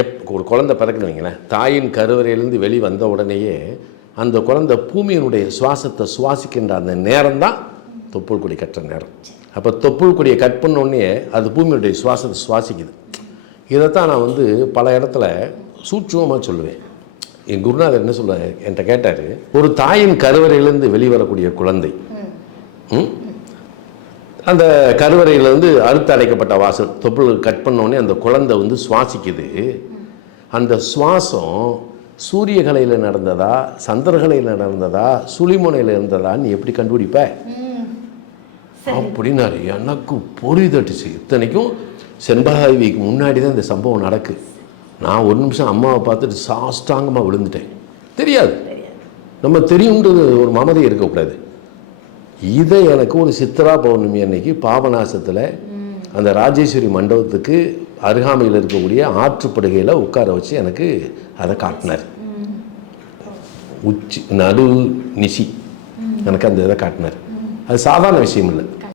எப் ஒரு குழந்தை வைங்களேன் தாயின் கருவறையிலேருந்து வெளி வந்த உடனேயே அந்த குழந்தை பூமியினுடைய சுவாசத்தை சுவாசிக்கின்ற அந்த நேரம் தான் தொப்புள் கொடி கட்டுற நேரம். அப்போ தொப்புள் கொடியை கட் பண்ண உடனே அது பூமியுடைய சுவாசத்தை சுவாசிக்குது. இதைத்தான் நான் வந்து பல இடத்துல சூட்சமாக சொல்லுவேன். என் குருநாதர் என்ன சொல்ல என்கிட்ட கேட்டார் ஒரு தாயின் கருவறையிலேருந்து வெளிவரக்கூடிய குழந்தை. அந்த கருவறையிலேருந்து அறுத்து அடைக்கப்பட்ட வாசல் தொப்புள் கட் பண்ணோடனே அந்த குழந்தை வந்து சுவாசிக்குது. அந்த சுவாசம் சூரியகலையில் நடந்ததா சந்திரகலையில் நடந்ததா சுழிமுனையில் இருந்ததா நீ எப்படி கண்டுபிடிப்ப? அப்படின்னாரு. எனக்கு பொறி தட்டுச்சு இத்தனைக்கும் செண்பகாதேவிக்கு முன்னாடி தான் இந்த சம்பவம் நடக்கு. நான் ஒரு நிமிஷம் அம்மாவை பார்த்துட்டு சாஷ்டாங்கமாக விழுந்துட்டேன். தெரியாது. நம்ம தெரியுன்றது ஒரு மமதை இருக்கக்கூடாது. இதை எனக்கு ஒரு சித்ரா பௌர்ணமி அன்னைக்கு பாபநாசத்தில் அந்த ராஜேஸ்வரி மண்டபத்துக்கு அருகாமையில் இருக்கக்கூடிய ஆற்றுப்படுகையில் உட்கார வச்சு எனக்கு அதை காட்டினார். உச்சி நடு நிசி. எனக்கு அந்த இதை காட்டினார். அது சாதாரண விஷயம் இல்லை.